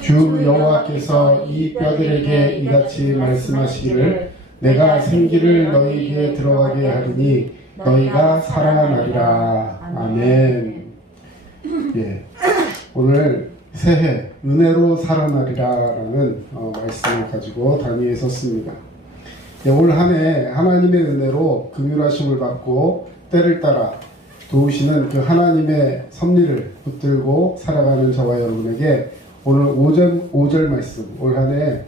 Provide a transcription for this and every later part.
주 여호와께서 이 뼈들에게 이같이 말씀하시기를 내가 생기를 너희에게 들어가게 하리니 너희가 살아나리라. 아멘. 예, 오늘 새해 은혜로 살아나리라라는 말씀을 가지고 단위에 섰습니다. 예, 올 한 해 하나님의 은혜로 긍휼하심을 받고 때를 따라 도우시는 그 하나님의 섭리를 붙들고 살아가는 저와 여러분에게 오늘 5절 말씀, 올 한 해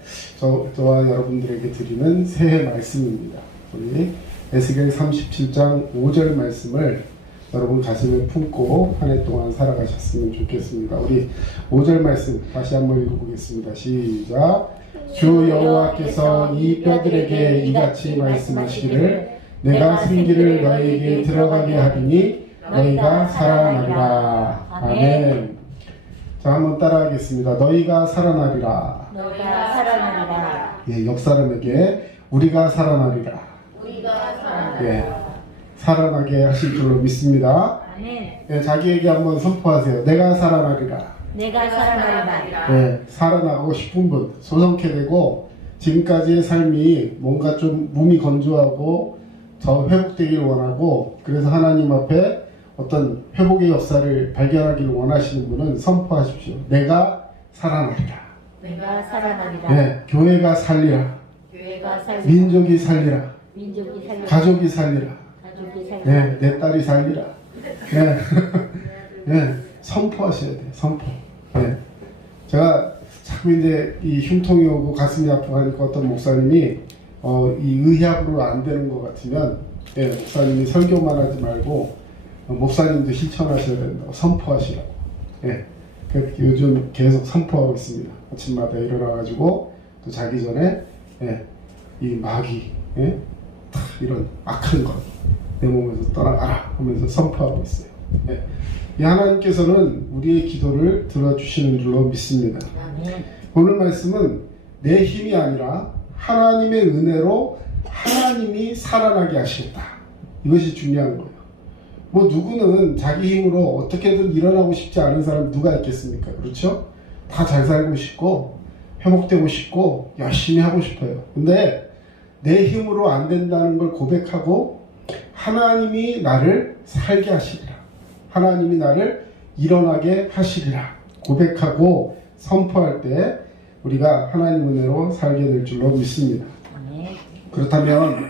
저와 여러분들에게 드리는 새해 말씀입니다. 우리 에스겔 37장 5절 말씀을 여러분 가슴에 품고 한 해 동안 살아가셨으면 좋겠습니다. 우리 5절 말씀 다시 한번 읽어보겠습니다. 시작. 주 여호와께서 이 뼈들에게 이같이 말씀하시기를 내가 생기를 너희에게 들어가게 하리니 너희가 살아나리라. 아멘. 자, 한번 따라하겠습니다. 너희가 살아나리라. 너희가 살아나리라. 예, 옆 사람에게 우리가 살아나리라. 우리가 살아나리라. 예, 살아나게 하실 줄로 믿습니다. 아멘. 예, 자기에게 한번 선포하세요. 내가 살아나리라. 내가 살아나리라. 예, 살아나고 싶은 분, 소성케 되고 지금까지의 삶이 뭔가 좀 몸이 건조하고 더 회복되길 원하고 그래서 하나님 앞에 어떤 회복의 역사를 발견하기를 원하시는 분은 선포하십시오. 내가 살아나리라. 내가 살아나리라. 예, 교회가 살리라. 교회가 살리라. 민족이 살리라. 민족이 살리라. 가족이 살리라. 가족이 살리라. 예, 내 딸이 살리라. 예, 예, 선포하셔야 돼요. 선포. 예. 제가 자꾸 이제 이 흉통이 오고 가슴이 아프고 하니까 어떤 목사님이 이 의학으로 안 되는 것 같으면 예, 목사님이 설교만 하지 말고 목사님도 실천하셔야 된다고 선포하시라고. 예. 요즘 계속 선포하고 있습니다. 아침마다 일어나가지고 또 자기 전에 예, 이 마귀, 예? 이런 악한 것 내 몸에서 떠나가라 하면서 선포하고 있어요. 예. 이 하나님께서는 우리의 기도를 들어주시는 줄로 믿습니다. 아멘. 오늘 말씀은 내 힘이 아니라 하나님의 은혜로 하나님이 살아나게 하시겠다. 이것이 중요한 거예요. 뭐 누구는 자기 힘으로 어떻게든 일어나고 싶지 않은 사람 누가 있겠습니까? 그렇죠? 다 잘 살고 싶고 회복되고 싶고 열심히 하고 싶어요. 근데 내 힘으로 안 된다는 걸 고백하고 하나님이 나를 살게 하시리라. 하나님이 나를 일어나게 하시리라. 고백하고 선포할 때 우리가 하나님 은혜로 살게 될 줄로 믿습니다. 아멘. 그렇다면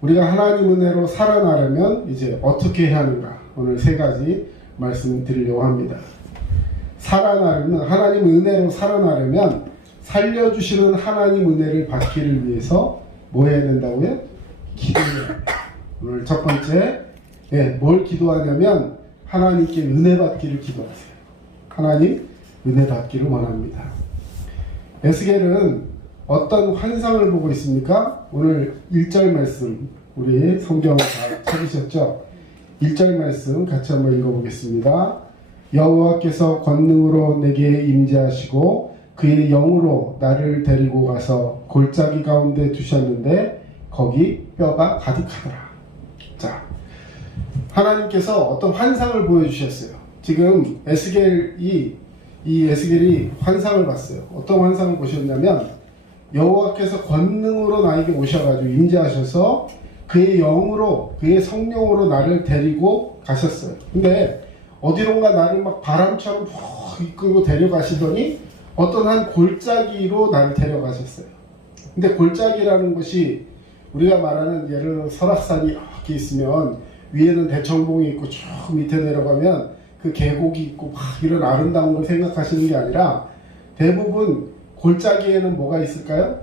우리가 하나님 은혜로 살아나려면 이제 어떻게 해야 하는가? 오늘 세 가지 말씀드리려고 합니다. 살아나려면 하나님 은혜로 살아나려면 살려주시는 하나님 은혜를 받기를 위해서 뭐 해야 된다고요? 기도해야 돼요. 오늘 첫 번째 뭘 기도하냐면 하나님께 은혜 받기를 기도하세요. 하나님 은혜 받기를 원합니다. 에스겔은 어떤 환상을 보고 있습니까? 오늘 1절 말씀 우리 성경 다 찾으셨죠? 1절 말씀 같이 한번 읽어보겠습니다. 여호와께서 권능으로 내게 임재하시고 그의 영으로 나를 데리고 가서 골짜기 가운데 두셨는데 거기 뼈가 가득하더라. 자, 하나님께서 어떤 환상을 보여주셨어요. 지금 에스겔이 환상을 봤어요. 어떤 환상을 보셨냐면 여호와께서 권능으로 나에게 오셔가지고 임재하셔서 그의 영으로 그의 성령으로 나를 데리고 가셨어요. 근데 어디론가 나를 막 바람처럼 푹 이끌고 데려가시더니 어떤 한 골짜기로 나를 데려가셨어요. 근데 골짜기라는 것이 우리가 말하는 예를 들어 설악산이 이렇게 있으면 위에는 대청봉이 있고 쭉 밑에 내려가면 그 계곡이 있고 막 이런 아름다운 걸 생각하시는 게 아니라 대부분 골짜기에는 뭐가 있을까요?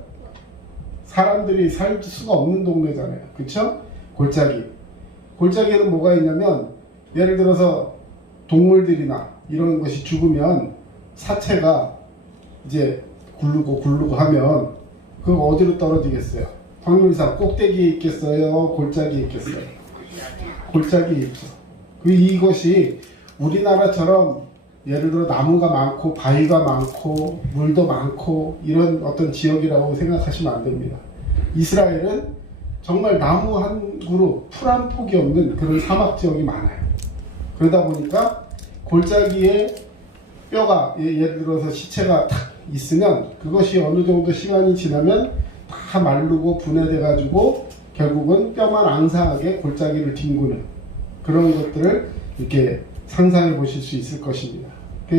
사람들이 살 수가 없는 동네잖아요. 그쵸? 골짜기에는 뭐가 있냐면 예를 들어서 동물들이나 이런 것이 죽으면 사체가 이제 굴르고 하면 그거 어디로 떨어지겠어요? 확률상 꼭대기에 있겠어요? 골짜기에 있겠어요? 골짜기에 있죠. 이것이 우리나라처럼 예를 들어 나무가 많고 바위가 많고 물도 많고 이런 어떤 지역이라고 생각하시면 안 됩니다. 이스라엘은 정말 나무 한 그루, 풀 한 폭이 없는 그런 사막 지역이 많아요. 그러다 보니까 골짜기에 뼈가 예를 들어서 시체가 탁 있으면 그것이 어느 정도 시간이 지나면 다 마르고 분해돼 가지고 결국은 뼈만 앙상하게 골짜기를 뒹구는 그런 것들을 이렇게 상상해 보실 수 있을 것입니다.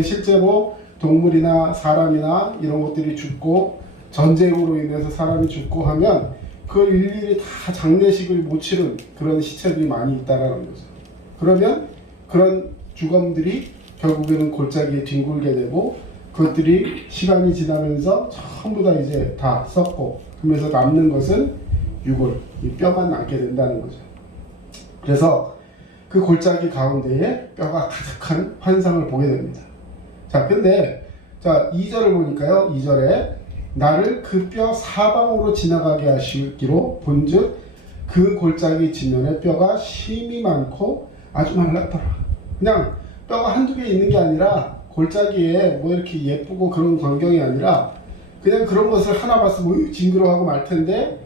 실제로 동물이나 사람이나 이런 것들이 죽고 전쟁으로 인해서 사람이 죽고 하면 그 일일이 다 장례식을 못 치른 그런 시체들이 많이 있다라는 거죠. 그러면 그런 주검들이 결국에는 골짜기에 뒹굴게 되고 그것들이 시간이 지나면서 전부 다 이제 다 썩고 그러면서 남는 것은 유골, 이 뼈만 남게 된다는 거죠. 그래서 그 골짜기 가운데에 뼈가 가득한 환상을 보게 됩니다. 자, 근데 자 2절을 보니까요. 2절에 나를 그 뼈 사방으로 지나가게 하시기로 본즉 그 골짜기 지면에 뼈가 심이 많고 아주 말랐더라. 그냥 뼈가 한두 개 있는 게 아니라 골짜기에 뭐 이렇게 예쁘고 그런 광경이 아니라 그냥 그런 것을 하나 봤으면 뭐 징그러워하고 말 텐데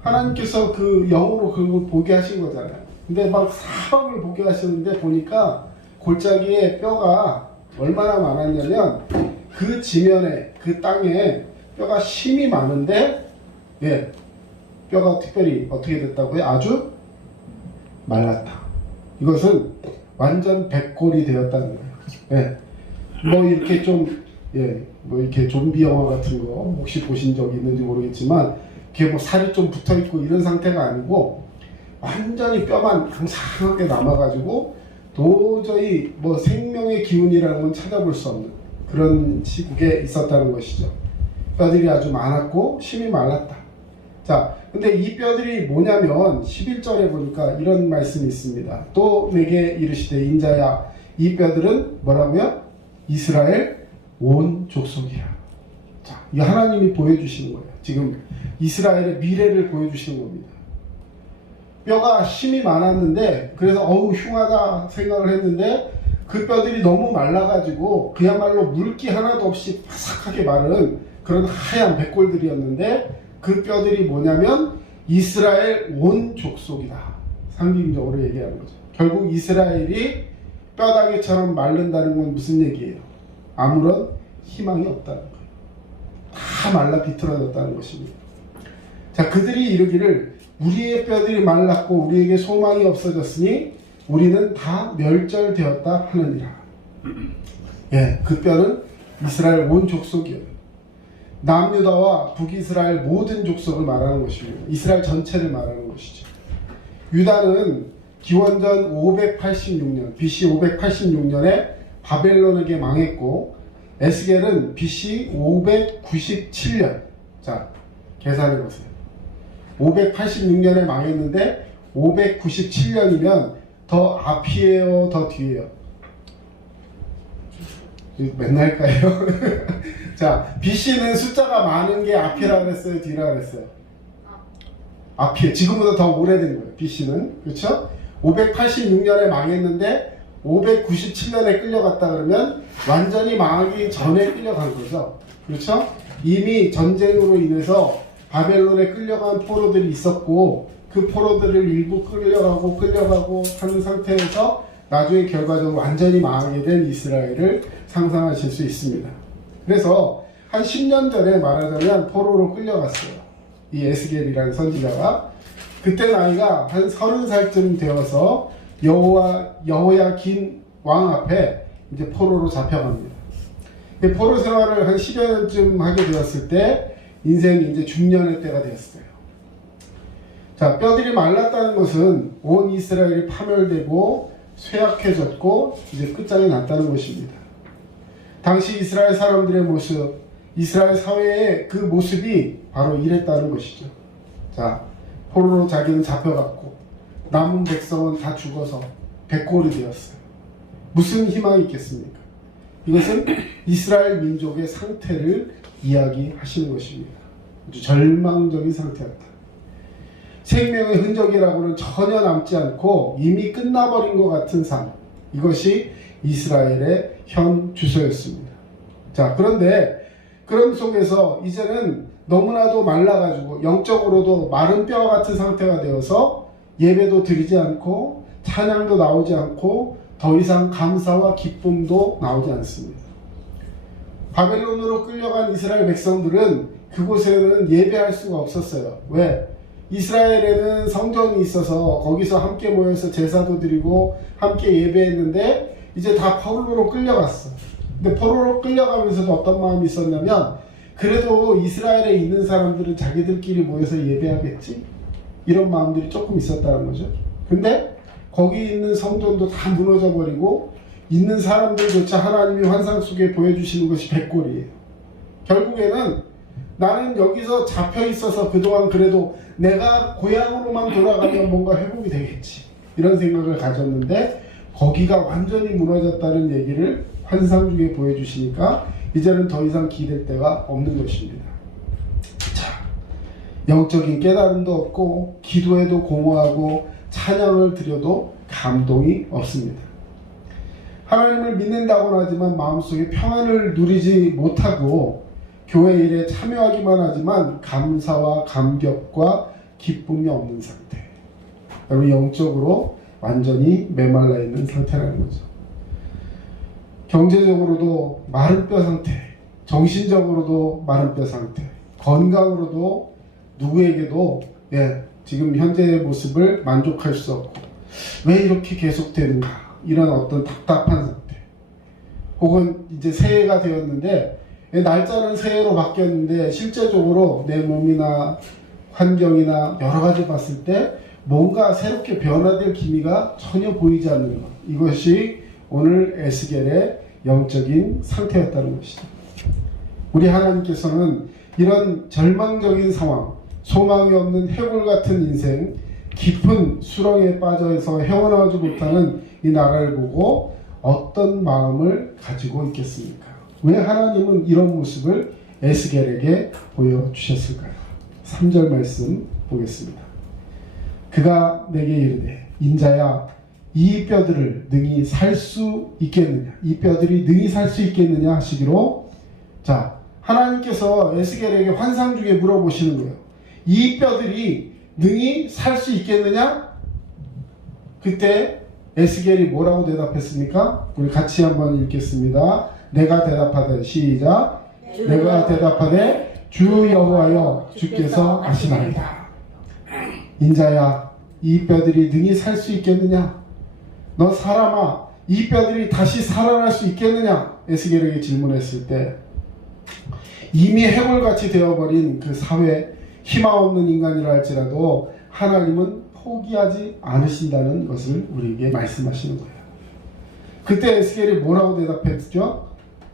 하나님께서 그 영으로 그걸 보게 하신 거잖아요. 근데 막 사방을 보게 하시는데 보니까 골짜기에 뼈가 얼마나 많았냐면 그 지면에 그 땅에 뼈가 심이 많은데 예, 뼈가 특별히 어떻게 됐다고요? 아주 말랐다. 이것은 완전 백골이 되었다는 거예요. 예. 뭐 이렇게 좀 뭐 이렇게 좀비 영화 같은 거 혹시 보신 적 있는지 모르겠지만 이게 뭐 살이 좀 붙어 있고 이런 상태가 아니고 완전히 뼈만 강상하게 남아가지고 도저히 뭐 생명의 기운이라는 건 찾아볼 수 없는 그런 시국에 있었다는 것이죠. 뼈들이 아주 많았고 심이 말랐다. 자, 근데 이 뼈들이 뭐냐면 11절에 보니까 이런 말씀이 있습니다. 또 내게 이르시되 인자야 이 뼈들은 뭐라고요? 이스라엘 온 족속이야. 자, 이 하나님이 보여주시는 거예요. 지금 이스라엘의 미래를 보여주시는 겁니다. 뼈가 심이 많았는데 그래서 어우 흉하다 생각을 했는데 그 뼈들이 너무 말라가지고 그야말로 물기 하나도 없이 바삭하게 마른 그런 하얀 백골들이었는데 그 뼈들이 뭐냐면 이스라엘 온 족속이다. 상징적으로 얘기하는 거죠. 결국 이스라엘이 뼈다귀처럼 마른다는 건 무슨 얘기예요? 아무런 희망이 없다는 거예요. 다 말라 비틀어졌다는 것입니다. 자, 그들이 이르기를 우리의 뼈들이 말랐고 우리에게 소망이 없어졌으니 우리는 다 멸절되었다 하느니라. 예, 그 뼈는 이스라엘 온 족속이에요. 남유다와 북이스라엘 모든 족속을 말하는 것입니다. 이스라엘 전체를 말하는 것이죠. 유다는 기원전 586년, BC 586년에 바벨론에게 망했고 에스겔은 BC 597년. 자, 계산해 보세요. 586년에 망했는데 597년이면 더 앞이에요, 더 뒤에요? 맨날 까요. 자, BC는 숫자가 많은 게 앞이라 그랬어요, 뒤라 그랬어요? 앞이에요. 지금보다 더 오래된 거예요, BC는. 그렇죠? 586년에 망했는데 597년에 끌려갔다 그러면 완전히 망하기 전에 끌려간 거죠. 그렇죠? 이미 전쟁으로 인해서 바벨론에 끌려간 포로들이 있었고 그 포로들을 일부 끌려가고 하는 상태에서 나중에 결과적으로 완전히 망하게 된 이스라엘을 상상하실 수 있습니다. 그래서 한 10년 전에 말하자면 포로로 끌려갔어요. 이 에스겔이라는 선지자가. 그때 나이가 한 30살쯤 되어서 여호야긴 왕 앞에 이제 포로로 잡혀갑니다. 포로 생활을 한 10여 년쯤 하게 되었을 때 인생이 이제 중년의 때가 되었어요. 자, 뼈들이 말랐다는 것은 온 이스라엘이 파멸되고 쇠약해졌고 이제 끝장이 났다는 것입니다. 당시 이스라엘 사람들의 모습, 이스라엘 사회의 그 모습이 바로 이랬다는 것이죠. 자, 포로로 자기는 잡혀갔고 남은 백성은 다 죽어서 백골이 되었어요. 무슨 희망이 있겠습니까? 이것은 이스라엘 민족의 상태를 이야기하시는 것입니다. 아주 절망적인 상태였다. 생명의 흔적이라고는 전혀 남지 않고 이미 끝나버린 것 같은 삶. 이것이 이스라엘의 현 주소였습니다. 자, 그런데 그런 속에서 이제는 너무나도 말라가지고 영적으로도 마른 뼈 같은 상태가 되어서 예배도 드리지 않고 찬양도 나오지 않고 더 이상 감사와 기쁨도 나오지 않습니다. 바벨론으로 끌려간 이스라엘 백성들은 그곳에는 예배할 수가 없었어요. 왜? 이스라엘에는 성전이 있어서 거기서 함께 모여서 제사도 드리고 함께 예배했는데 이제 다 포로로 끌려갔어. 근데 포로로 끌려가면서도 어떤 마음이 있었냐면 그래도 이스라엘에 있는 사람들은 자기들끼리 모여서 예배하겠지? 이런 마음들이 조금 있었다는 거죠. 근데 거기 있는 성전도 다 무너져 버리고 있는 사람들조차 하나님이 환상 속에 보여주시는 것이 백골이에요. 결국에는 나는 여기서 잡혀 있어서 그동안 그래도 내가 고향으로만 돌아가면 뭔가 회복이 되겠지, 이런 생각을 가졌는데 거기가 완전히 무너졌다는 얘기를 환상 중에 보여주시니까 이제는 더 이상 기댈 데가 없는 것입니다. 자, 영적인 깨달음도 없고 기도해도 공허하고 찬양을 드려도 감동이 없습니다. 하나님을 믿는다고는 하지만 마음속에 평안을 누리지 못하고 교회 일에 참여하기만 하지만 감사와 감격과 기쁨이 없는 상태. 여러분, 영적으로 완전히 메말라 있는 상태라는 거죠. 경제적으로도 마른 뼈 상태, 정신적으로도 마른 뼈 상태, 건강으로도 누구에게도 지금 현재의 모습을 만족할 수 없고 왜 이렇게 계속되는가, 이런 어떤 답답한 상태. 혹은 이제 새해가 되었는데 날짜는 새해로 바뀌었는데 실제적으로 내 몸이나 환경이나 여러 가지 봤을 때 뭔가 새롭게 변화될 기미가 전혀 보이지 않는 것, 이것이 오늘 에스겔의 영적인 상태였다는 것이죠. 우리 하나님께서는 이런 절망적인 상황, 소망이 없는 해골 같은 인생, 깊은 수렁에 빠져서 헤어나오지 못하는 이 나라를 보고 어떤 마음을 가지고 있겠습니까? 왜 하나님은 이런 모습을 에스겔에게 보여주셨을까요? 3절 말씀 보겠습니다. 그가 내게 이르되 인자야, 이 뼈들을 능히 살 수 있겠느냐, 이 뼈들이 능히 살 수 있겠느냐 하시기로, 자, 하나님께서 에스겔에게 환상 중에 물어보시는 거예요. 이 뼈들이 능히 살 수 있겠느냐? 그때 에스겔이 뭐라고 대답했습니까? 우리 같이 한번 읽겠습니다. 내가 대답하되, 시작. 내가 대답하되 주 여호와여 주께서 아시나이다. 인자야, 이 뼈들이 능히 살 수 있겠느냐? 너 사람아, 이 뼈들이 다시 살아날 수 있겠느냐? 에스겔에게 질문했을 때 이미 해골같이 되어버린 그 사회, 희망 없는 인간이라 할지라도 하나님은 포기하지 않으신다는 것을 우리에게 말씀하시는 거예요. 그때 에스겔이 뭐라고 대답했죠?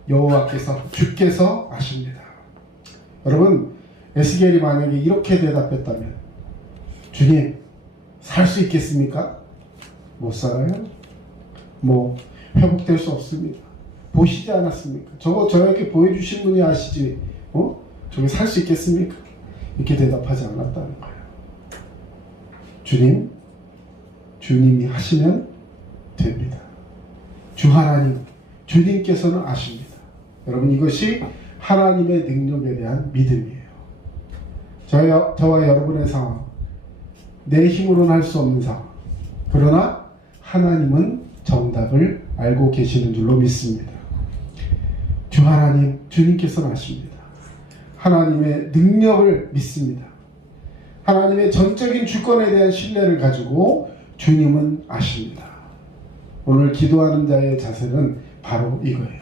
여호와께서, 주께서 아십니다. 여러분, 에스겔이 만약에 이렇게 대답했다면, 주님, 살 수 있겠습니까? 못 살아요. 회복될 수 없습니다. 보시지 않았습니까? 저에게 보여주신 분이 아시지, 저게 살 수 있겠습니까? 이렇게 대답하지 않았다는 거예요. 주님, 주님이 하시면 됩니다. 주 하나님, 주님께서는 아십니다. 여러분, 이것이 하나님의 능력에 대한 믿음이에요. 저와 여러분의 상황, 내 힘으로는 할 수 없는 상황, 그러나 하나님은 정답을 알고 계시는 줄로 믿습니다. 주 하나님, 주님께서는 아십니다. 하나님의 능력을 믿습니다. 하나님의 전적인 주권에 대한 신뢰를 가지고 주님은 아십니다. 오늘 기도하는 자의 자세는 바로 이거예요.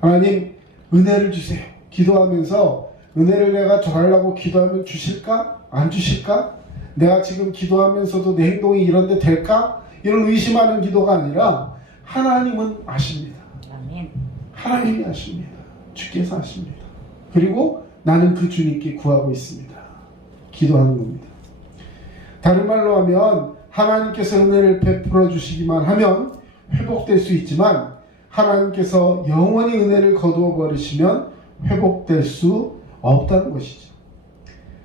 하나님, 은혜를 주세요. 기도하면서 은혜를 내가 더하려고 기도하면 주실까? 안 주실까? 내가 지금 기도하면서도 내 행동이 이런데 될까? 이런 의심하는 기도가 아니라 하나님은 아십니다. 아멘. 하나님이 아십니다. 주께서 아십니다. 그리고 나는 그 주님께 구하고 있습니다. 기도하는 겁니다. 다른 말로 하면 하나님께서 은혜를 베풀어 주시기만 하면 회복될 수 있지만 하나님께서 영원히 은혜를 거두어 버리시면 회복될 수 없다는 것이죠.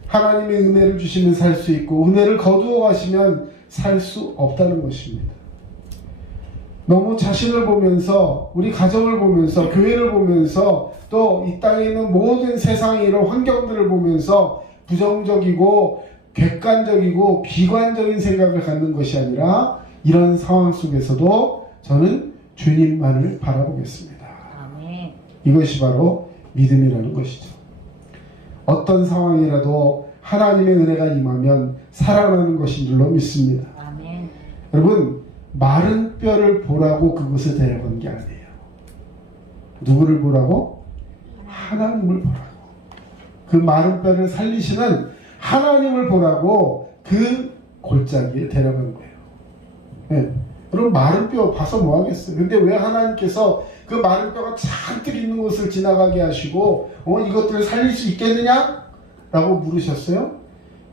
하나님이 은혜를 주시면 살 수 있고 은혜를 거두어 가시면 살 수 없다는 것입니다. 너무 자신을 보면서, 우리 가정을 보면서, 교회를 보면서, 또 이 땅에 있는 모든 세상의 이런 환경들을 보면서 부정적이고 객관적이고 비관적인 생각을 갖는 것이 아니라 이런 상황 속에서도 저는 주님만을 바라보겠습니다. 아멘. 이것이 바로 믿음이라는 것이죠. 어떤 상황이라도 하나님의 은혜가 임하면 살아나는 것인 줄로 믿습니다. 아멘. 여러분, 마른 뼈를 보라고 그것을 데려간 게 아니에요. 누구를 보라고? 하나님을 보라고. 그 마른 뼈를 살리시는 하나님을 보라고 그 골짜기에 데려간 거예요. 네. 그럼 마른 뼈 봐서 뭐 하겠어요? 근데 왜 하나님께서 그 마른 뼈가 잔뜩 있는 곳을 지나가게 하시고 이것들을 살릴 수 있겠느냐? 라고 물으셨어요?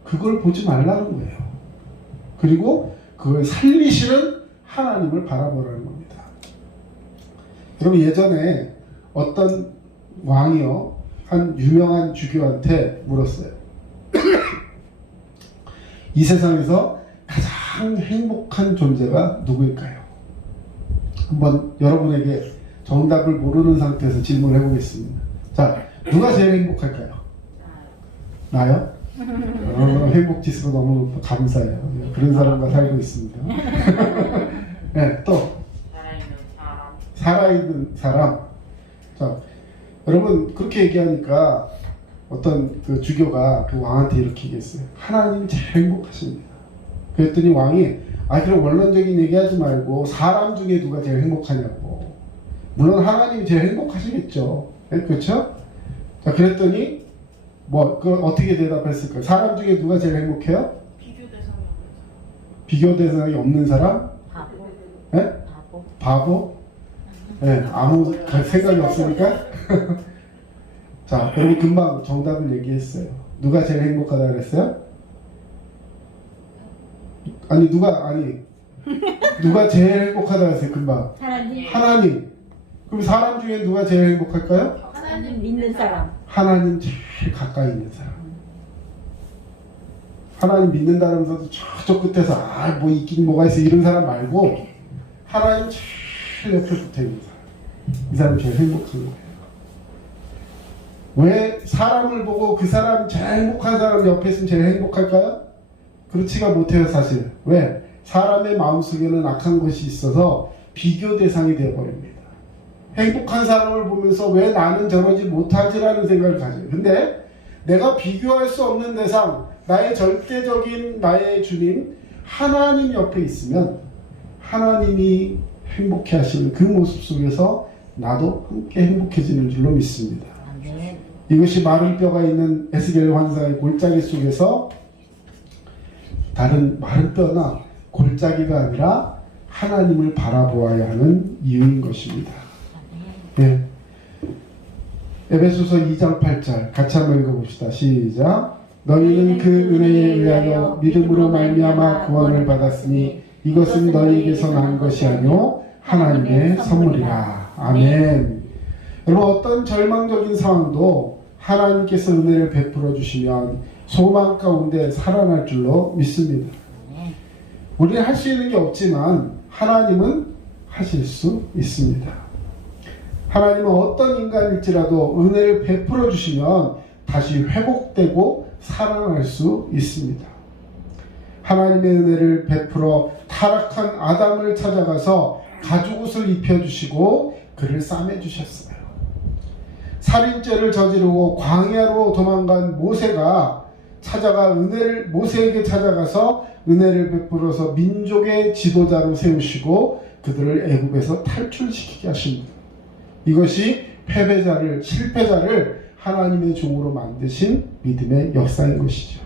그걸 보지 말라는 거예요. 그리고 그걸 살리시는 하나님을 바라보라는 겁니다. 여러분, 예전에 어떤 왕이요, 한 유명한 주교한테 물었어요. 이 세상에서 가장 행복한 존재가 누구일까요? 한번 여러분에게 정답을 모르는 상태에서 질문을 해보겠습니다. 자, 누가 제일 행복할까요? 나요? 행복지수가 너무 감사해요. 그런 사람과 살고 있습니다. 네, 또 살아있는 사람. 자, 여러분, 그렇게 얘기하니까 어떤 그 주교가 그 왕한테 이렇게 얘기했어요. 하나님이 제일 행복하십니다. 그랬더니 왕이 그럼 원론적인 얘기하지 말고 사람 중에 누가 제일 행복하냐고. 물론 하나님이 제일 행복하시겠죠. 네, 그렇죠? 자, 그랬더니 어떻게 대답했을까요? 사람 중에 누가 제일 행복해요? 비교 대상이 없는 사람? 바보. 네? 바보? 네, 아무 생각이 없으니까? 자, 여러분 금방 정답을 얘기했어요. 누가 제일 행복하다 그랬어요? 누가 제일 행복하다 그랬어요, 금방? 하나님. 그럼 사람 중에 누가 제일 행복할까요? 하나님 믿는 사람. 하나님 제일 가까이 있는 사람. 하나님 믿는다면서도 저쪽 끝에서 뭐 있긴 뭐가 있어 이런 사람 말고 하나님 제일 옆에 붙어 있는 사람. 이 사람이 제일 행복한 거예요. 왜 사람을 보고 그 사람 제일 행복한 사람 옆에 있으면 제일 행복할까요? 그렇지가 못해요, 사실. 왜? 사람의 마음속에는 악한 것이 있어서 비교 대상이 되어버립니다. 행복한 사람을 보면서 왜 나는 저러지 못하지라는 생각을 가져요. 근데 내가 비교할 수 없는 대상, 나의 절대적인 나의 주님 하나님 옆에 있으면 하나님이 행복해 하시는 그 모습 속에서 나도 함께 행복해지는 줄로 믿습니다. 아멘. 이것이 마른 뼈가 있는 에스겔 환상의 골짜기 속에서 다른 마른 뼈나 골짜기가 아니라 하나님을 바라보아야 하는 이유인 것입니다. 예. 에베소서 2장 8절 같이 한번 읽어봅시다. 시작. 너희는 그 은혜에 의하여 믿음으로 말미암아 구원을 받았으니 이것은 너희에게서 난 것이 아니오 하나님의 선물이라. 아멘. 여러분, 어떤 절망적인 상황도 하나님께서 은혜를 베풀어 주시면 소망 가운데 살아날 줄로 믿습니다. 우리는 할 수 있는 게 없지만 하나님은 하실 수 있습니다. 하나님은 어떤 인간일지라도 은혜를 베풀어 주시면 다시 회복되고 살아날 수 있습니다. 하나님의 은혜를 베풀어 타락한 아담을 찾아가서 가죽옷을 입혀주시고 그를 싸매주셨어요. 살인죄를 저지르고 광야로 도망간 모세가 모세에게 찾아가서 은혜를 베풀어서 민족의 지도자로 세우시고 그들을 애굽에서 탈출시키게 하십니다. 이것이 실패자를 하나님의 종으로 만드신 믿음의 역사인 것이죠.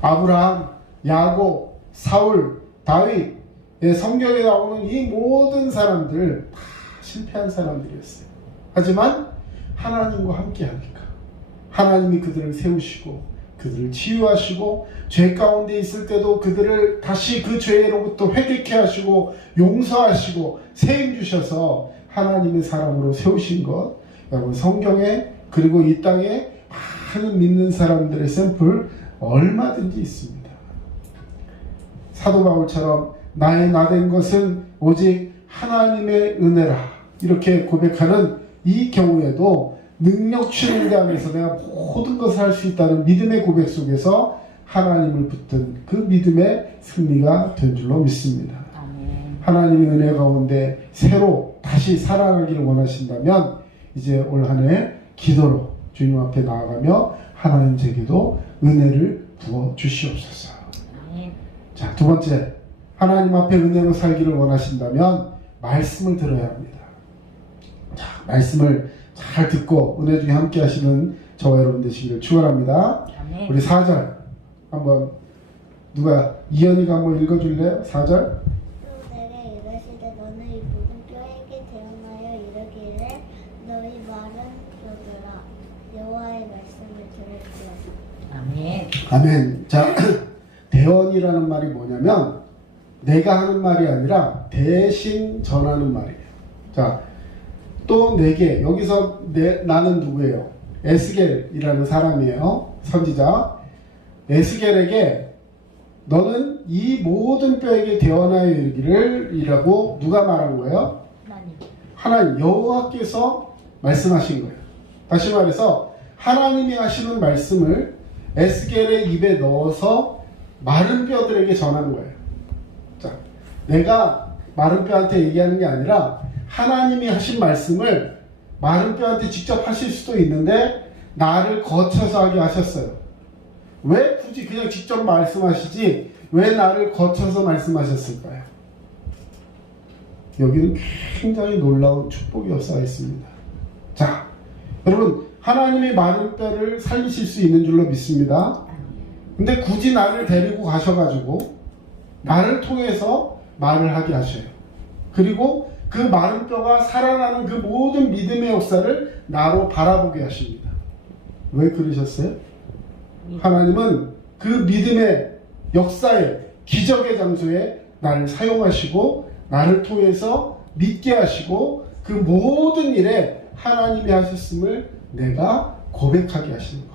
아브라함, 야곱, 사울, 다윗, 성경에 나오는 이 모든 사람들 다 실패한 사람들이었어요. 하지만 하나님과 함께 하니까 하나님이 그들을 세우시고 그들을 치유하시고 죄 가운데 있을 때도 그들을 다시 그 죄로부터 회개케 하시고 용서하시고 세임 주셔서 하나님의 사람으로 세우신 것, 여러분 성경에 그리고 이 땅에 많은 믿는 사람들의 샘플 얼마든지 있습니다. 사도 바울처럼 나의 나된 것은 오직 하나님의 은혜라 이렇게 고백하는 이 경우에도 능력 충만하면서 내가 모든 것을 할 수 있다는 믿음의 고백 속에서 하나님을 붙든 그 믿음의 승리가 된 줄로 믿습니다. 하나님의 은혜 가운데 새로 다시 살아나기를 원하신다면 이제 올 한 해 기도로 주님 앞에 나아가며 하나님 제게도 은혜를 부어 주시옵소서. 아멘. 자, 두 번째, 하나님 앞에 은혜로 살기를 원하신다면 말씀을 들어야 합니다. 자, 말씀을 잘 듣고 은혜 중에 함께 하시는 저와 여러분 되시기를 축원합니다. 아멘. 우리 4절 한번 누가 이현이가 한번 읽어줄래요? 4절. 또 내게 이르시되 너는 이 모든 뼈에게 대언하여 이르기를 너희 마른 뼈들아 여호와의 말씀을 들을지어다. 아멘. 아멘. 자, 대언이라는 말이 뭐냐면 내가 하는 말이 아니라 대신 전하는 말이에요. 자, 또 내게 여기서 나는 누구예요? 에스겔이라는 사람이에요. 선지자. 에스겔에게 너는 이 모든 뼈에게 대언하여 이르기를 이라고 누가 말한 거예요? 하나님. 하나님 여호와께서 말씀하신 거예요. 다시 말해서 하나님이 하시는 말씀을 에스겔의 입에 넣어서 마른 뼈들에게 전하는 거예요. 자, 내가 마른 뼈한테 얘기하는 게 아니라 하나님이 하신 말씀을 마른 뼈한테 직접 하실 수도 있는데 나를 거쳐서 하게 하셨어요. 왜 굳이 그냥 직접 말씀하시지 왜 나를 거쳐서 말씀하셨을까요? 여기는 굉장히 놀라운 축복이 엎어져 있습니다. 자, 여러분 하나님이 마른 뼈를 살리실 수 있는 줄로 믿습니다. 근데 굳이 나를 데리고 가셔가지고 나를 통해서 말을 하게 하셔요. 그리고 그 마른 뼈가 살아나는 그 모든 믿음의 역사를 나로 바라보게 하십니다. 왜 그러셨어요? 하나님은 그 믿음의 역사에 기적의 장소에 나를 사용하시고 나를 통해서 믿게 하시고 그 모든 일에 하나님이 하셨음을 내가 고백하게 하시는 것.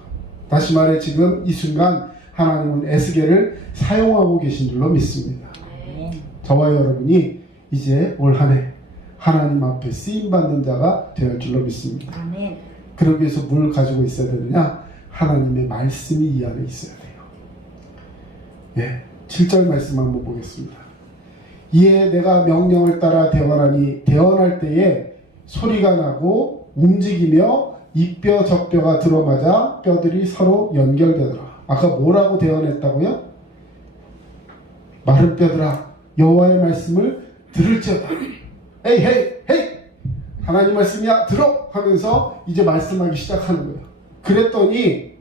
다시 말해 지금 이 순간 하나님은 에스겔을 사용하고 계신 줄로 믿습니다. 아멘. 저와 여러분이 이제 올 한 해 하나님 앞에 쓰임받는 자가 될 줄로 믿습니다. 아멘. 그러기 위해서 뭘 가지고 있어야 되느냐? 하나님의 말씀이 이 안에 있어야 돼요. 예, 7절 말씀 한번 보겠습니다. 이에 내가 명령을 따라 대언하니 대언할 때에 소리가 나고 움직이며 이 뼈 저 뼈가 들어맞아 뼈들이 서로 연결되더라. 아까 뭐라고 대언했다고요? 마른 뼈들아 여호와의 말씀을 들을지어다. 헤이 헤이 헤이 하나님 말씀이야 들어 하면서 이제 말씀하기 시작하는 거예요. 그랬더니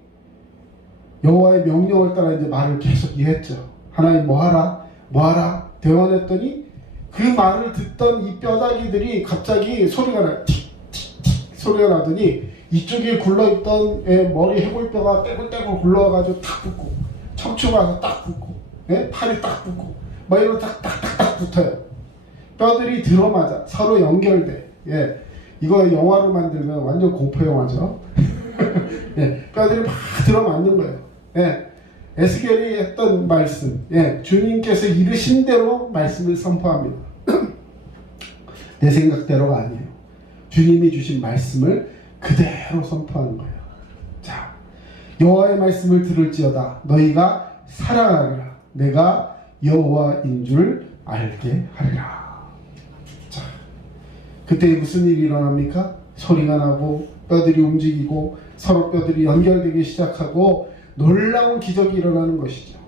여호와의 명령을 따라 이제 말을 계속 이해했죠. 하나님 뭐하라 뭐하라 대언했더니 그 말을 듣던 이 뼈다귀들이 갑자기 소리가 나 틱틱틱 소리가 나더니 이쪽에 굴러있던 머리 해골뼈가 떼굴떼굴 굴러와가지고 탁 붙고 척추가 와서 딱 붙고 팔이 딱 붙고 막 이러고 딱딱딱딱 붙어요. 뼈들이 들어맞아 서로 연결돼. 예, 이거 영화로 만들면 완전 공포 영화죠. 예, 뼈들이 막 들어맞는 거예요. 예, 에스겔이 했던 말씀, 예, 주님께서 이르신 대로 말씀을 선포합니다. 내 생각대로가 아니에요. 주님이 주신 말씀을 그대로 선포하는 거예요. 자, 여호와의 말씀을 들을지어다 너희가 살아나리라. 내가 여호와인 줄 알게 하리라. 자, 그때 무슨 일이 일어납니까? 소리가 나고 뼈들이 움직이고 서로 뼈들이 연결되기 시작하고 놀라운 기적이 일어나는 것이죠.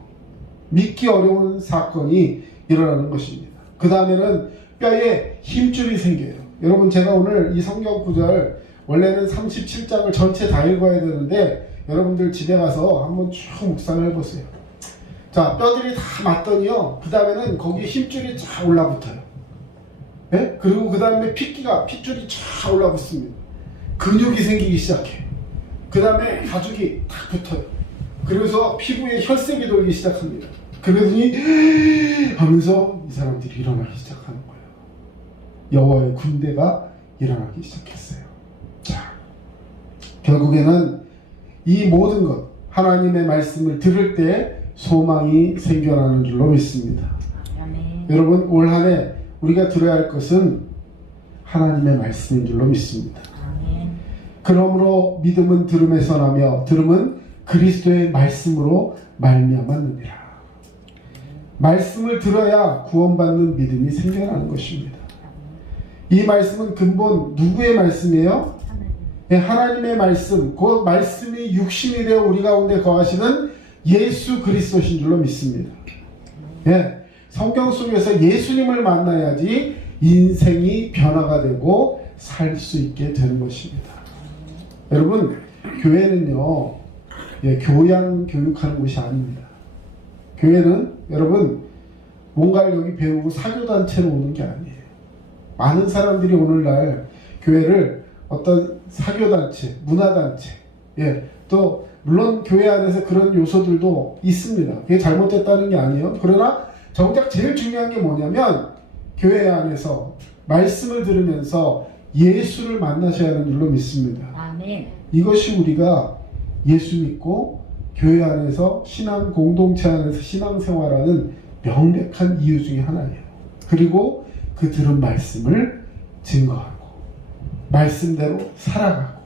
믿기 어려운 사건이 일어나는 것입니다. 그 다음에는 뼈에 힘줄이 생겨요. 여러분 제가 오늘 이 성경 구절 원래는 37장을 전체 다 읽어야 되는데 여러분들 집에 가서 한번 쭉 묵상을 해보세요. 자, 뼈들이 다 맞더니요 그 다음에는 거기에 힘줄이 쫙 올라붙어요. 네? 그리고 그 다음에 핏줄이 쫙 올라붙습니다. 근육이 생기기 시작해. 그 다음에 가죽이 딱 붙어요. 그래서 피부에 혈색이 돌기 시작합니다. 그러더니 하면서 이 사람들이 일어나기 시작하는 거예요. 여호와의 군대가 일어나기 시작했어요. 자, 결국에는 이 모든 것 하나님의 말씀을 들을 때 소망이 생겨나는 줄로 믿습니다. 아멘. 여러분 올 한 해 우리가 들어야 할 것은 하나님의 말씀인 줄로 믿습니다. 아멘. 그러므로 믿음은 들음에서 나며 들음은 그리스도의 말씀으로 말미암았느니라. 말씀을 들어야 구원받는 믿음이 생겨나는 것입니다. 이 말씀은 근본 누구의 말씀이에요? 예, 하나님의 말씀, 그 말씀이 육신이 되어 우리 가운데 거하시는 예수 그리스도신 줄로 믿습니다. 예, 성경 속에서 예수님을 만나야지 인생이 변화가 되고 살 수 있게 되는 것입니다. 여러분, 교회는요, 예, 교양 교육하는 곳이 아닙니다. 교회는 여러분 뭔가를 여기 배우고 사교단체로 오는 게 아니에요. 많은 사람들이 오늘날 교회를 어떤 사교단체, 문화단체, 예, 또 물론 교회 안에서 그런 요소들도 있습니다. 그게 잘못됐다는 게 아니에요. 그러나 정작 제일 중요한 게 뭐냐면 교회 안에서 말씀을 들으면서 예수를 만나셔야 하는 줄로 믿습니다. 아멘. 이것이 우리가 예수 믿고 교회 안에서 신앙 공동체 안에서 신앙생활하는 명백한 이유 중에 하나예요. 그리고 그 들은 말씀을 증거하고 말씀대로 살아가고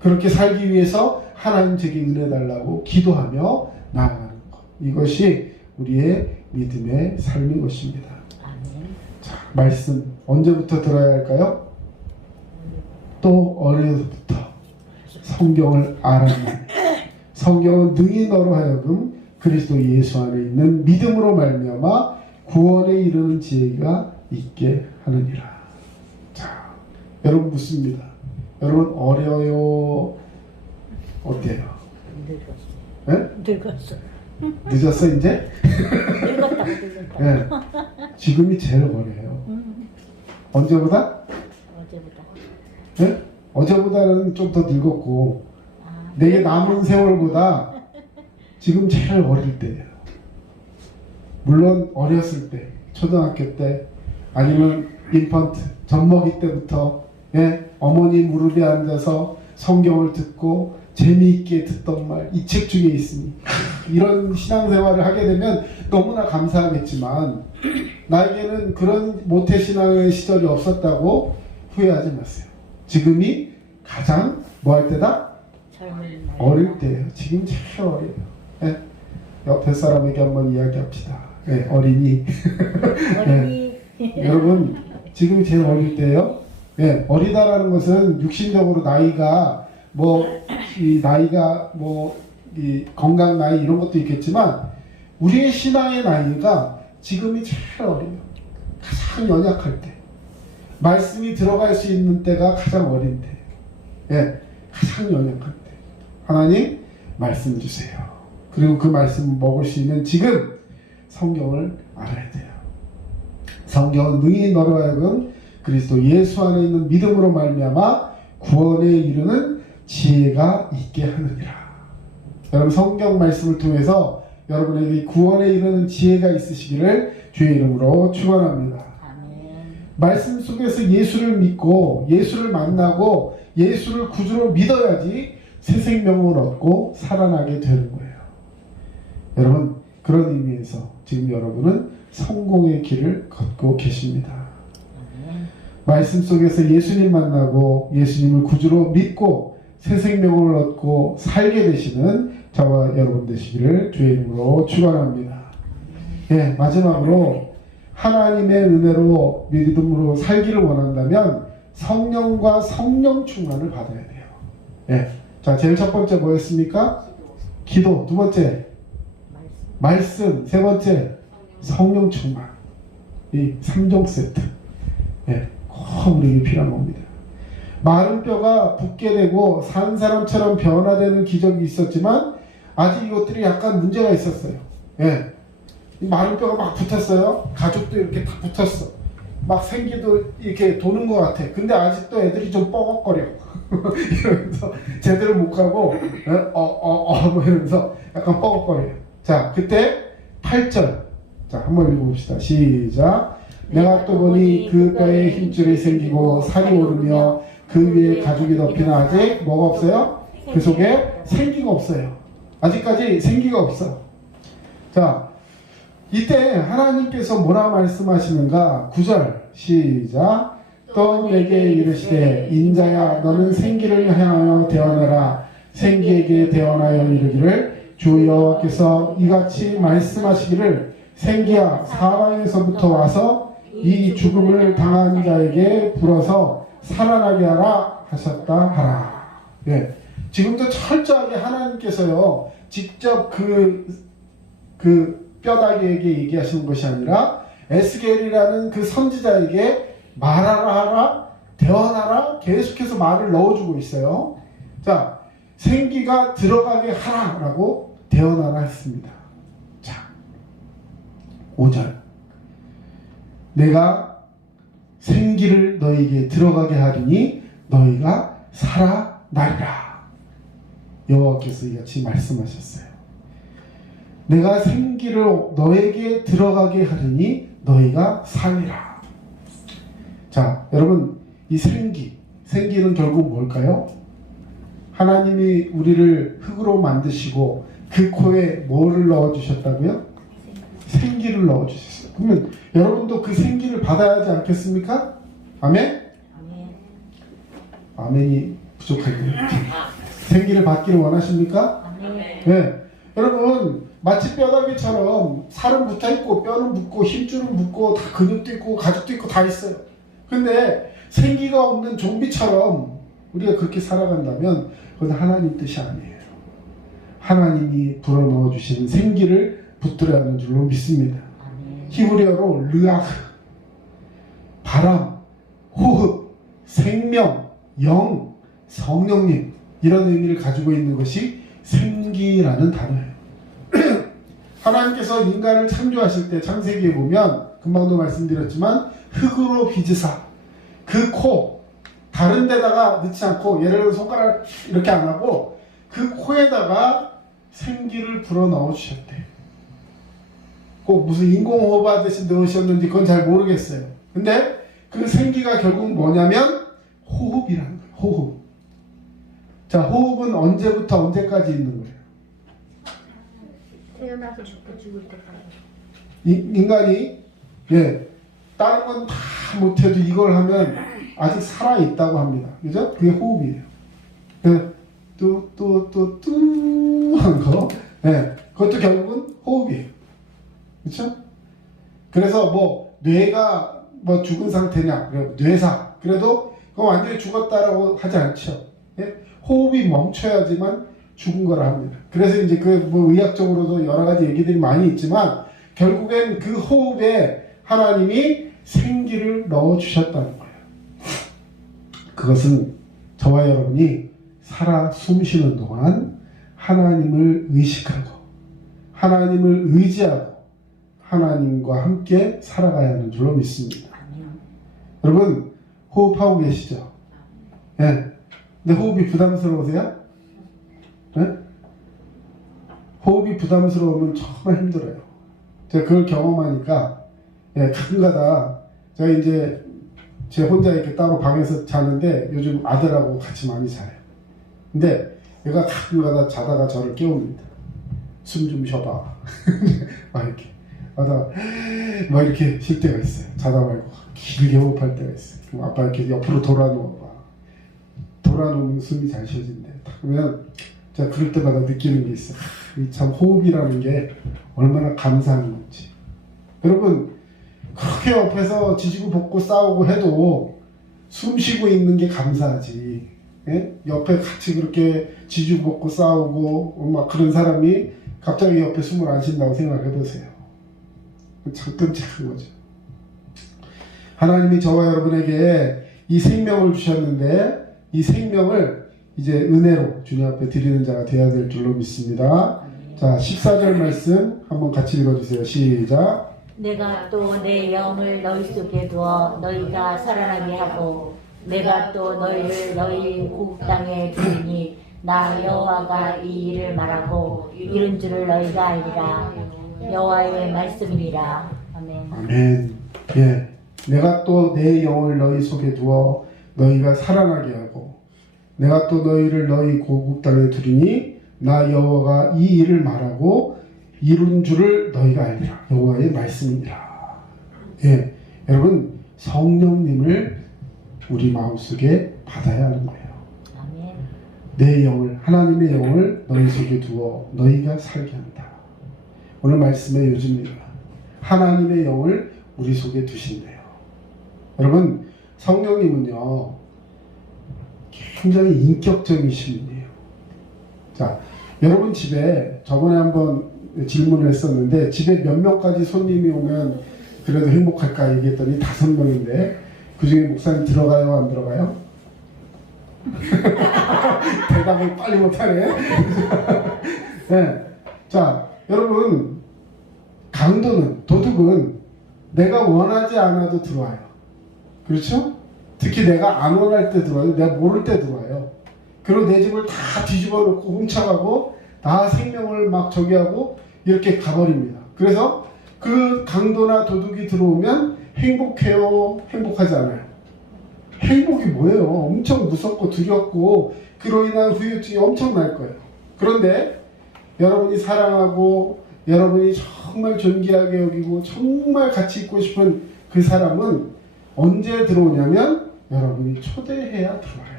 그렇게 살기 위해서 하나님 제게 은혜 달라고 기도하며 나아가는 것. 이것이 우리의 믿음의 삶인 것입니다. 아멘. 자, 말씀 언제부터 들어야 할까요? 또 어려서부터 성경을 알았네. 성경은 능히 너로 하여금 그리스도 예수 안에 있는 믿음으로 말미암아 구원에 이르는 지혜가 있게 하느니라. 자, 여러분 묻습니다. 여러분 어려요? 어때요? 늙었어. 네? 늙었어. 늦었어 이제? 늙었다고 늙었다. 네. 지금이 제일 어려요. 언제보다? 어제보다. 네? 어제보다는 좀 더 늙었고 아, 내게 남은 세월보다 지금 제일 어릴 때예요. 물론 어렸을 때, 초등학교 때 아니면 인펀트, 젖먹이 때부터 예, 어머니 무릎에 앉아서 성경을 듣고 재미있게 듣던 말, 이 책 중에 있으니 이런 신앙생활을 하게 되면 너무나 감사하겠지만 나에게는 그런 모태신앙의 시절이 없었다고 후회하지 마세요. 지금이 가장 뭐 할 때다? 젊은 날. 어릴 때예요. 지금 제일 어려요. 예? 옆에 사람에게 한번 이야기합시다. 예, 어린이. 어린이. 여러분, 지금 제일 어릴 때예요. 예, 어리다라는 것은 육신적으로 나이가 이 건강 나이 이런 것도 있겠지만 우리의 신앙의 나이가 지금이 제일 어려요. 가장 연약할 때. 말씀이 들어갈 수 있는 때가 가장 어린 때. 예, 가장 연약할 때. 하나님 말씀 주세요. 그리고 그 말씀 먹을 수 있는 지금 성경을 알아야 돼요. 성경은 능히 너로 하여금 그리스도 예수 안에 있는 믿음으로 말미암아 구원에 이르는 지혜가 있게 하느니라. 여러분 성경 말씀을 통해서 여러분에게 구원에 이르는 지혜가 있으시기를 주의 이름으로 축원합니다. 말씀 속에서 예수를 믿고 예수를 만나고 예수를 구주로 믿어야지 새 생명을 얻고 살아나게 되는 거예요. 여러분 그런 의미에서 지금 여러분은 성공의 길을 걷고 계십니다. 말씀 속에서 예수님 만나고 예수님을 구주로 믿고 새 생명을 얻고 살게 되시는 저와 여러분 되시기를 주의 이름으로 축원합니다. 예, 마지막으로 하나님의 은혜로 믿음으로 살기를 원한다면 성령과 성령 충만을 받아야 돼요. 예. 자, 제일 첫 번째 뭐였습니까? 기도. 두 번째 말씀. 세 번째 성령 충만. 이 3종 세트. 예. 꼭 우리에게 필요한 겁니다. 마른 뼈가 붓게 되고 산 사람처럼 변화되는 기적이 있었지만 아직 이것들이 약간 문제가 있었어요. 예. 이 마른 뼈가 막 붙었어요. 가죽도 이렇게 다 붙었어. 막 생기도 이렇게 도는 것 같아. 근데 아직도 애들이 좀 뻐걱거려. 이러면서 제대로 못 가고 뭐 이러면서 약간 뻐걱거려요. 자, 그때 8절. 자, 한번 읽어봅시다. 시작. 내가 또 보니 그 뼈에 힘줄이 생기고 살이 오르며 그 위에 가죽이 덮이나 아직 뭐가 없어요? 그 속에 생기가 없어요. 아직까지 생기가 없어. 자, 이때 하나님께서 뭐라 말씀하시는가? 9절 시작. 또 내게 이르시되 인자야 너는 생기를 향하여 대언하라. 생기에게 대언하여 이르기를 주 여호와께서 이같이 말씀하시기를 생기야 사방에서부터 와서 이 죽음을 당한 자에게 불어서 살아나게 하라 하셨다 하라. 예. 지금도 철저하게 하나님께서요, 직접 그 뼈다귀에게 얘기하시는 것이 아니라 에스겔이라는 그 선지자에게 말하라 하라, 대언하라, 계속해서 말을 넣어주고 있어요. 자, 생기가 들어가게 하라라고 대언하라 했습니다. 자, 5절. 내가 생기를 너희에게 들어가게 하리니 너희가 살아나리라. 여호와께서 이같이 말씀하셨어요. 내가 생기를 너에게 들어가게 하리니 너희가 살리라. 자, 여러분, 이 생기는 결국 뭘까요? 하나님이 우리를 흙으로 만드시고 그 코에 뭐를 넣어주셨다고요? 생기를 넣어주셨어요. 그러면 여러분도 그 생기를 받아야 하지 않겠습니까? 아멘? 아멘. 아멘이 부족하네요. 생기를 받기를 원하십니까? 아멘. 네. 여러분, 마치 뼈다귀처럼 살은 붙어있고 뼈는 붙고 힘줄은 붙고 다 근육도 있고 가죽도 있고 다 있어요. 근데 생기가 없는 좀비처럼 우리가 그렇게 살아간다면 그건 하나님 뜻이 아니에요. 하나님이 불어넣어 주시는 생기를 붙들어야 하는 줄로 믿습니다. 아멘. 히브리어로 르아흐, 바람, 호흡, 생명, 영, 성령님, 이런 의미를 가지고 있는 것이 생기라는 단어예요. 하나님께서 인간을 창조하실 때 창세기에 보면 금방도 말씀드렸지만 흙으로 빚으사 그 코 다른 데다가 넣지 않고, 예를 들어 손가락 이렇게 안 하고 그 코에다가 생기를 불어넣어 주셨대. 꼭 무슨 인공호흡 하듯이 넣으셨는지 그건 잘 모르겠어요. 근데 그 생기가 결국 뭐냐면 호흡이라는 거예요. 호흡. 자, 호흡은 언제부터 언제까지 있는 거예요? 태어나서 죽을 때까지. 인간이 다른 건 다 못해도 이걸 하면 아직 살아있다고 합니다. 그죠? 그게 호흡이에요. 뚜 한 거. 그것도 결국은 호흡이에요. 그렇죠? 그래서 뭐 뇌가 뭐 죽은 상태냐, 뇌사. 그래도 그거 완전히 죽었다라고 하지 않죠. 호흡이 멈춰야지만 죽은 거라 합니다. 그래서 이제 그 뭐 의학적으로도 여러 가지 얘기들이 많이 있지만 결국엔 그 호흡에 하나님이 생기를 넣어 주셨다는 거예요. 그것은 저와 여러분이 살아 숨쉬는 동안 하나님을 의식하고 하나님을 의지하고 하나님과 함께 살아가야 하는 줄로 믿습니다. 아멘. 여러분, 호흡하고 계시죠? 근데 호흡이 부담스러우세요? 호흡이 부담스러우면 정말 힘들어요. 제가 그걸 경험하니까 가끔가다 제가 이제 제 혼자 이렇게 따로 방에서 자는데 요즘 아들하고 같이 많이 자요. 근데 얘가 가끔가다 자다가 저를 깨웁니다. 숨 좀 쉬어봐. 막 이렇게 하다가 막 이렇게 쉴 때가 있어요. 자다 말고 길게 호흡할 때가 있어요. 그럼 아빠 이렇게 옆으로 돌아누워봐. 돌아누우면 숨이 잘 쉬어진대. 그러면 제가 그럴 때마다 느끼는 게 있어요. 참 호흡이라는 게 얼마나 감사한 건지. 여러분, 그렇게 옆에서 지지고 볶고 싸우고 해도 숨 쉬고 있는 게 감사하지. 옆에 같이 그렇게 지지고 볶고 싸우고 막 그런 사람이 갑자기 옆에 숨을 안 쉰다고 생각해 보세요. 참 끔찍한 거죠. 하나님이 저와 여러분에게 이 생명을 주셨는데 이 생명을 이제 은혜로 주님 앞에 드리는 자가 되어야 될 줄로 믿습니다. 자, 14절 말씀 한번 같이 읽어주세요. 시작. 내가 또 내 영을 너희 속에 두어 너희가 살아나게 하고 내가 또 너희를 너희 고국 땅에 두리니 나 여호와가 이 일을 말하고 이룬 줄을 너희가 알리라. 여호와의 말씀이니라. 아멘. 아멘. 내가 또 내 영을 너희 속에 두어 너희가 살아나게 하고 내가 또 너희를 너희 고국 땅에 두리니 나 여호와가 이 일을 말하고 이룬 줄을 너희가 알리라. 여호와의 말씀이니라. 여러분, 성령님을 우리 마음속에 받아야 하는 거예요. 아멘. 내 영을, 하나님의 영을 너희 속에 두어 너희가 살게 한다. 오늘 말씀의 요지입니다. 하나님의 영을 우리 속에 두신대요. 여러분, 성령님은요 굉장히 인격적이신 분이에요. 자, 여러분 집에 저번에 한번 질문을 했었는데 집에 몇 명까지 손님이 오면 그래도 행복할까 얘기했더니 5명인데 그 중에 목사님 들어가요, 안 들어가요? 대답을 빨리 못하네. 네. 자, 여러분 강도는, 도둑은 내가 원하지 않아도 들어와요. 그렇죠? 특히 내가 안 원할 때 들어와요. 내가 모를 때 들어와요. 그리고 내 집을 다 뒤집어 놓고 훔쳐가고 다 생명을 막 저기 하고 이렇게 가버립니다. 그래서 그 강도나 도둑이 들어오면 행복해요? 행복하지 않아요? 행복이 뭐예요? 엄청 무섭고 두렵고 그로 인한 후유증이 엄청날 거예요. 그런데 여러분이 사랑하고 여러분이 정말 존귀하게 여기고 정말 같이 있고 싶은 그 사람은 언제 들어오냐면 여러분이 초대해야 들어와요.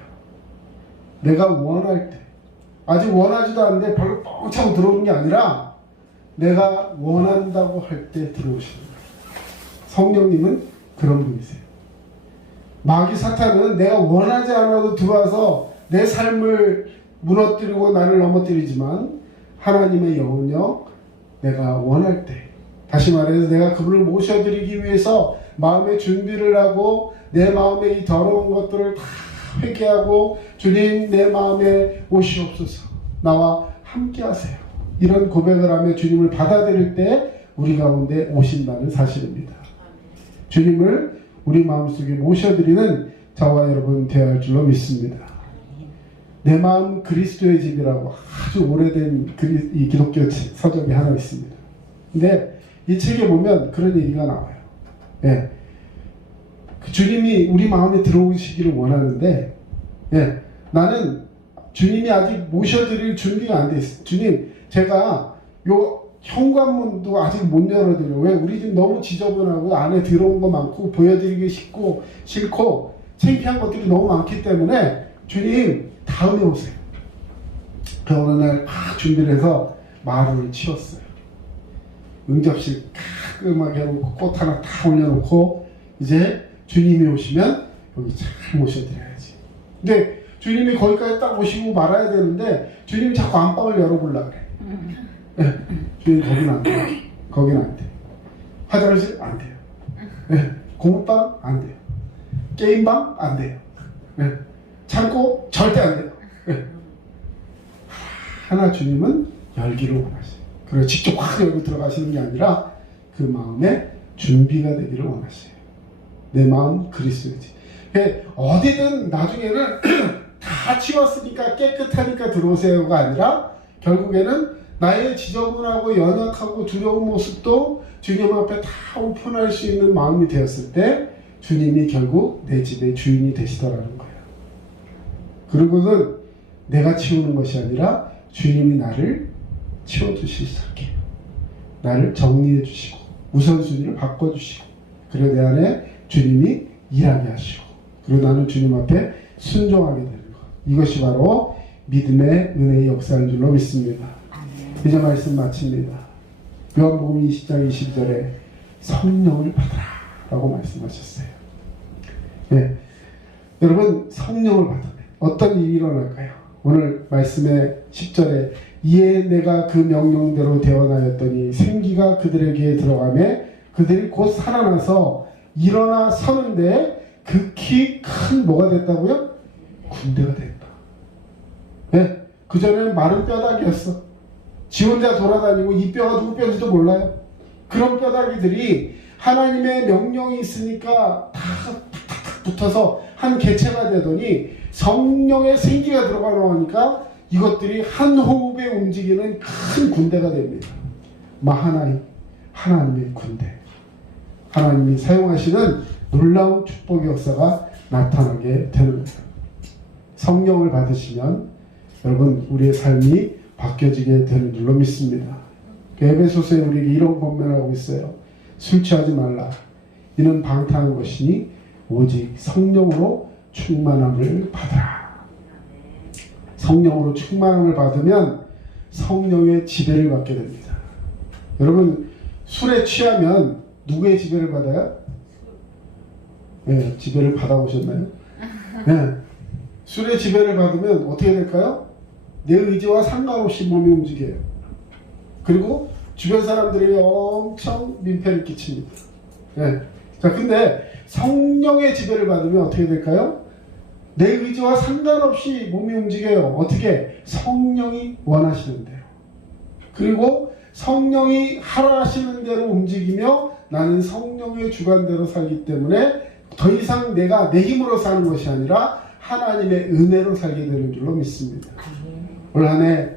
내가 원할 때, 아직 원하지도 않는데 발로 뻥 차고 들어오는 게 아니라 내가 원한다고 할 때 들어오시는 거예요. 성령님은 그런 분이세요. 마귀 사탄은 내가 원하지 않아도 들어와서 내 삶을 무너뜨리고 나를 넘어뜨리지만 하나님의 영은요, 내가 원할 때, 다시 말해서 내가 그분을 모셔드리기 위해서 마음의 준비를 하고 내 마음의 이 더러운 것들을 다 회개하고 주님 내 마음에 오시옵소서, 나와 함께 하세요, 이런 고백을 하며 주님을 받아들일 때 우리 가운데 오신다는 사실입니다. 주님을 우리 마음속에 모셔드리는 저와 여러분 되어야 할 줄로 믿습니다. 내 마음 그리스도의 집이라고 아주 오래된 이 기독교 서적이 하나 있습니다. 근데 이 책에 보면 그런 얘기가 나와요. 예. 그 주님이 우리 마음에 들어오시기를 원하는데, 예. 나는 주님이 아직 모셔드릴 준비가 안 돼 있어요. 주님, 제가 요 현관문도 아직 못 열어드려요. 왜? 우리 집 너무 지저분하고 안에 들어온 거 많고 보여드리기 싫고 창피한 것들이 너무 많기 때문에 주님 다음에 오세요. 그 어느 날 막 준비를 해서 마루를 치웠어요. 응접실 깔끔하게 해놓고 꽃 하나 다 올려놓고 이제 주님이 오시면 여기 잘 모셔드려야지. 근데 주님이 거기까지 딱 오시고 말아야 되는데 주님이 자꾸 안방을 열어보려고 그래. 네, 주님 거기는 안 돼요. 거기는 안 돼요. 화장실 안 돼요. 네, 공부방 안 돼요. 게임방 안 돼요. 네, 창고 절대 안 돼요. 네. 하나 주님은 열기를 원하세요. 그리고 직접 확 열고 들어가시는 게 아니라 그 마음에 준비가 되기를 원하세요. 내 마음 그리스도지. 어디든 나중에는 다 치웠으니까 깨끗하니까 들어오세요가 아니라 결국에는 나의 지저분하고 연약하고 두려운 모습도 주님 앞에 다 오픈할 수 있는 마음이 되었을 때 주님이 결국 내 집의 주인이 되시더라는 거예요. 그리고는 내가 치우는 것이 아니라 주님이 나를 치워주시기 시작해요. 나를 정리해 주시고 우선순위를 바꿔주시고 그리고 내 안에 주님이 일하게 하시고 그리고 나는 주님 앞에 순종하게 되는 것. 이것이 바로 믿음의 은혜의 역사인 줄로 믿습니다. 이제 말씀 마칩니다. 요한복음 20장 20절에 성령을 받으라 라고 말씀하셨어요. 네. 여러분 성령을 받으면 어떤 일이 일어날까요? 오늘 말씀의 10절에 이에 내가 그 명령대로 대언하였더니 생기가 그들에게 들어가매 그들이 곧 살아나서 일어나 서는데 극히 큰 뭐가 됐다고요? 군대가 됐다. 네. 그전에는 마른 뼈다귀였어. 지 혼자 돌아다니고 이 뼈가 누구 뼈인지도 몰라요. 그런 뼈다귀들이 하나님의 명령이 있으니까 다 붙어서 한 개체가 되더니 성령의 생기가 들어가 나오니까 이것들이 한 호흡에 움직이는 큰 군대가 됩니다. 마하나임, 하나님의 군대. 하나님이 사용하시는 놀라운 축복의 역사가 나타나게 되는 거예요. 성령을 받으시면 여러분 우리의 삶이 바뀌어지게 되는 줄로 믿습니다. 에베소서에 우리에게 이런 권면을 하고 있어요. 술 취하지 말라. 이는 방탕한 것이니 오직 성령으로 충만함을 받으라. 성령으로 충만함을 받으면 성령의 지배를 받게 됩니다. 여러분 술에 취하면 누구의 지배를 받아요? 네, 지배를 받아보셨나요? 네. 술의 지배를 받으면 어떻게 될까요? 내 의지와 상관없이 몸이 움직여요. 그리고 주변 사람들이 엄청 민폐를 끼칩니다. 네. 자, 근데 성령의 지배를 받으면 어떻게 될까요? 내 의지와 상관없이 몸이 움직여요. 어떻게? 성령이 원하시는 대로. 그리고 성령이 하라 하시는 대로 움직이며 나는 성령의 주관대로 살기 때문에 더 이상 내가 내 힘으로 사는 것이 아니라 하나님의 은혜로 살게 되는 줄로 믿습니다. 올 한 해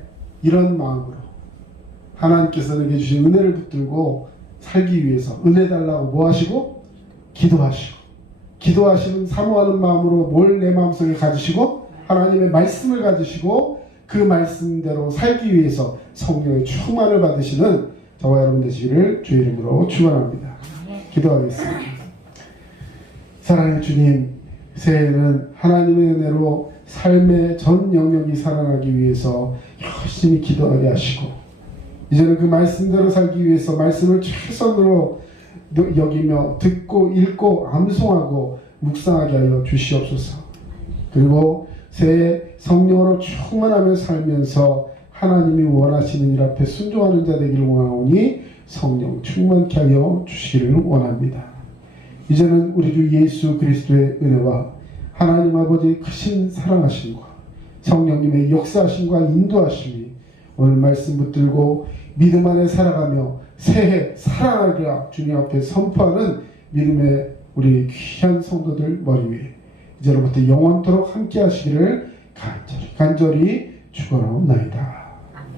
이런 마음으로 하나님께서 내게 주신 은혜를 붙들고 살기 위해서 은혜 달라고 뭐 하시고? 기도하시고, 기도하시는 사모하는 마음으로 뭘 내 마음속에 가지시고 하나님의 말씀을 가지시고 그 말씀대로 살기 위해서 성령의 충만을 받으시는 저와 여러분 되시기를 주의 이름으로 축원합니다. 기도하겠습니다. 사랑의 주님, 새해에는 하나님의 은혜로 삶의 전 영역이 살아나기 위해서 열심히 기도하게 하시고 이제는 그 말씀대로 살기 위해서 말씀을 최선으로 여기며 듣고 읽고 암송하고 묵상하게 하여 주시옵소서. 그리고 새해 성령으로 충만하며 살면서 하나님이 원하시는 일 앞에 순종하는 자 되기를 원하오니 성령 충만케 하여 주시기를 원합니다. 이제는 우리 주 예수 그리스도의 은혜와 하나님 아버지 크신 사랑하심과 성령님의 역사하심과 인도하심이 오늘 말씀 붙들고 믿음 안에 살아가며 새해 살아나리라 주님 앞에 선포하는 믿음의 우리 귀한 성도들 머리 위에 이제로부터 영원토록 함께 하시기를 간절히 축원하옵나이다.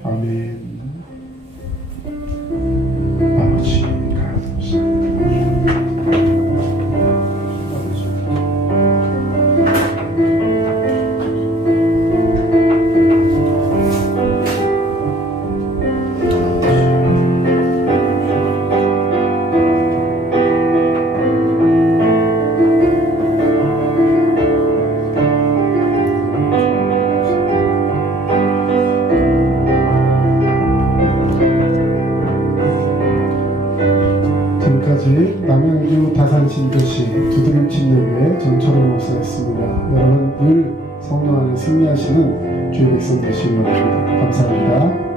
아멘. 아버지 남양주 다산신도시 두드림침례교회 전철호 목사였습니다. 여러분 늘 성령 안에 승리하시는 주의 백성 되시기 바랍니다. 감사합니다.